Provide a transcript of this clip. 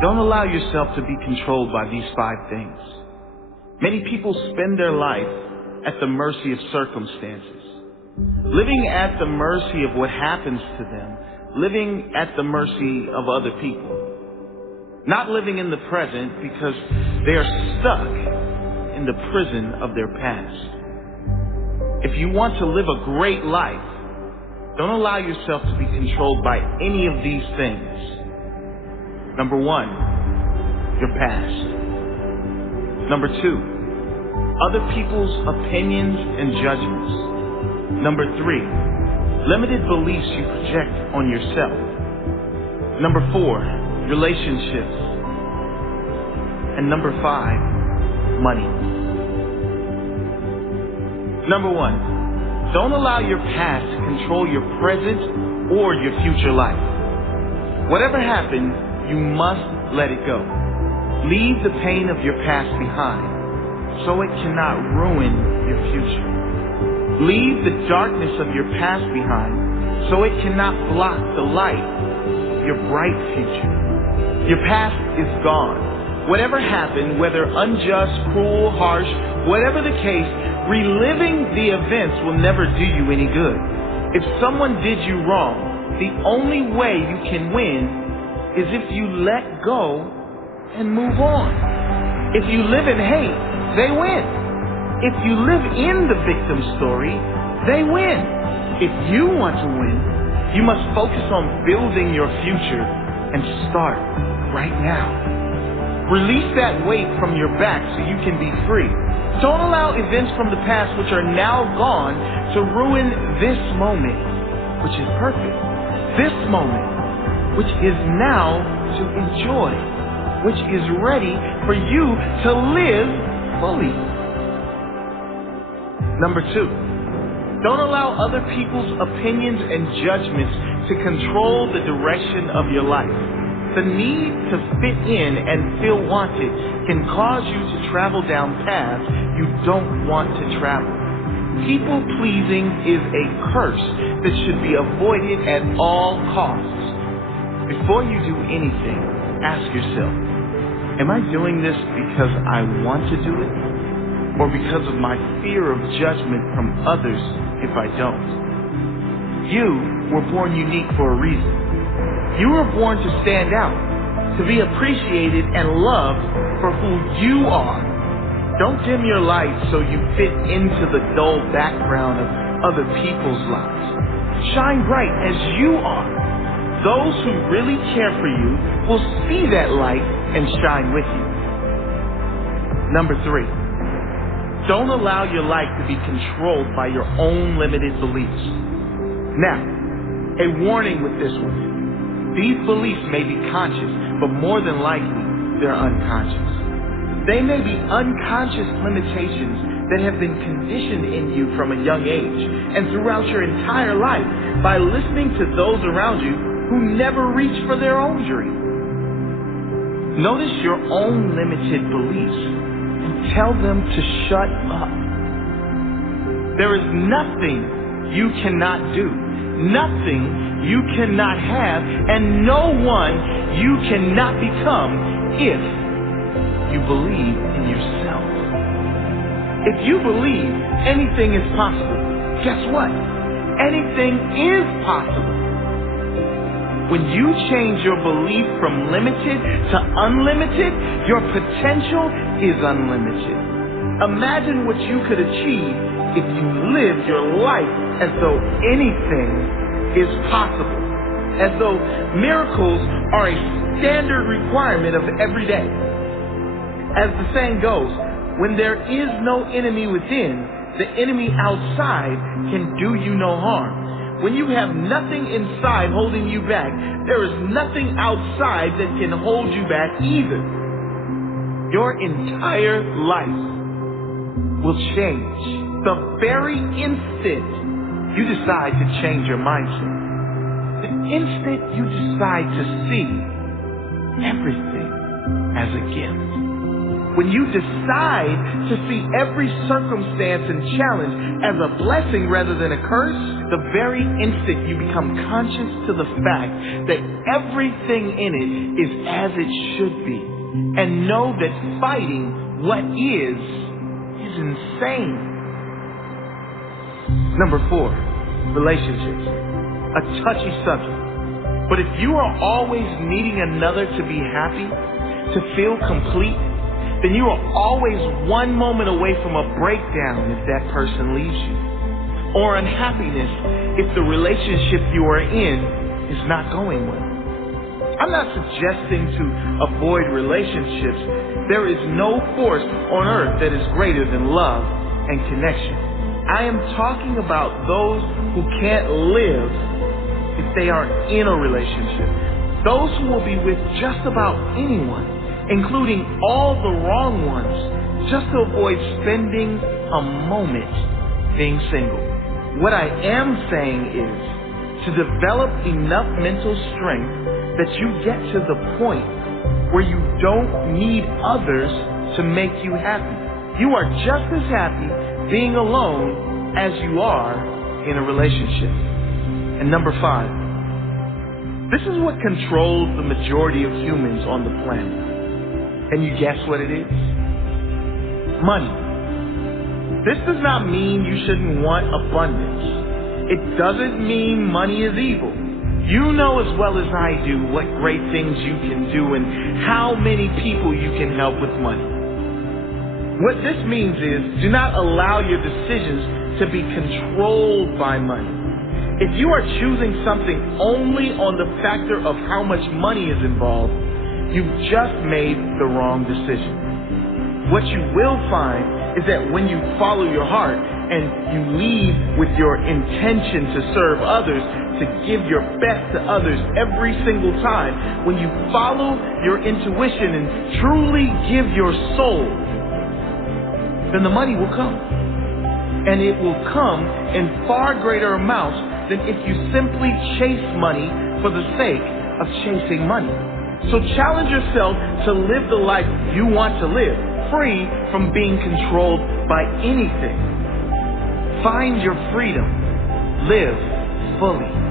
Don't allow yourself to be controlled by these 5 things. Many people spend their life at the mercy of circumstances, living at the mercy of what happens to them, living at the mercy of other people, not living in the present because they are stuck in the prison of their past. If you want to live a great life, don't allow yourself to be controlled by any of these things. Number 1, your past. Number 2, other people's opinions and judgments. Number 3, limited beliefs you project on yourself. Number 4, relationships. And number 5, money. Number 1, don't allow your past to control your present or your future life. Whatever happened, you must let it go. Leave the pain of your past behind so it cannot ruin your future. Leave the darkness of your past behind so it cannot block the light of your bright future. Your past is gone. Whatever happened, whether unjust, cruel, harsh, whatever the case, reliving the events will never do you any good. If someone did you wrong, the only way you can win is if you let go and move on. If you live in hate, they win. If you live in the victim story, they win. If you want to win, you must focus on building your future and start right now. Release that weight from your back so you can be free. Don't allow events from the past which are now gone to ruin this moment, which is perfect. This moment, which is now to enjoy, which is ready for you to live fully. Number 2, don't allow other people's opinions and judgments to control the direction of your life. The need to fit in and feel wanted can cause you to travel down paths you don't want to travel. People pleasing is a curse that should be avoided at all costs. Before you do anything, ask yourself, am I doing this because I want to do it? Or because of my fear of judgment from others if I don't? You were born unique for a reason. You were born to stand out, to be appreciated and loved for who you are. Don't dim your light so you fit into the dull background of other people's lives. Shine bright as you are. Those who really care for you will see that light and shine with you. Number 3, don't allow your life to be controlled by your own limited beliefs. Now, a warning with this one. These beliefs may be conscious, but more than likely, they're unconscious. They may be unconscious limitations that have been conditioned in you from a young age and throughout your entire life by listening to those around you who never reach for their own dream. Notice your own limited beliefs and tell them to shut up. There is nothing you cannot do, nothing you cannot have, and no one you cannot become if you believe in yourself. If you believe anything is possible, guess what? Anything is possible. When you change your belief from limited to unlimited, your potential is unlimited. Imagine what you could achieve if you lived your life as though anything is possible, as though miracles are a standard requirement of every day. As the saying goes, when there is no enemy within, the enemy outside can do you no harm. When you have nothing inside holding you back, there is nothing outside that can hold you back either. Your entire life will change the very instant you decide to change your mindset. The instant you decide to see everything as a gift. When you decide to see every circumstance and challenge as a blessing rather than a curse, the very instant you become conscious to the fact that everything in it is as it should be, and know that fighting what is insane. Number 4, relationships. A touchy subject. But if you are always needing another to be happy, to feel complete, then you are always one moment away from a breakdown if that person leaves you, or unhappiness if the relationship you are in is not going well. I'm not suggesting to avoid relationships. There is no force on earth that is greater than love and connection. I am talking about those who can't live if they aren't in a relationship. Those who will be with just about anyone, including all the wrong ones, just to avoid spending a moment being single. What I am saying is to develop enough mental strength that you get to the point where you don't need others to make you happy. You are just as happy being alone as you are in a relationship. And number 5, this is what controls the majority of humans on the planet. Can you guess what it is? Money. This does not mean you shouldn't want abundance. It doesn't mean money is evil. You know as well as I do what great things you can do and how many people you can help with money. What this means is, do not allow your decisions to be controlled by money. If you are choosing something only on the factor of how much money is involved, you've just made the wrong decision. What you will find is that when you follow your heart and you lead with your intention to serve others, to give your best to others every single time, when you follow your intuition and truly give your soul, then the money will come. And it will come in far greater amounts than if you simply chase money for the sake of chasing money. So challenge yourself to live the life you want to live, free from being controlled by anything. Find your freedom. Live fully.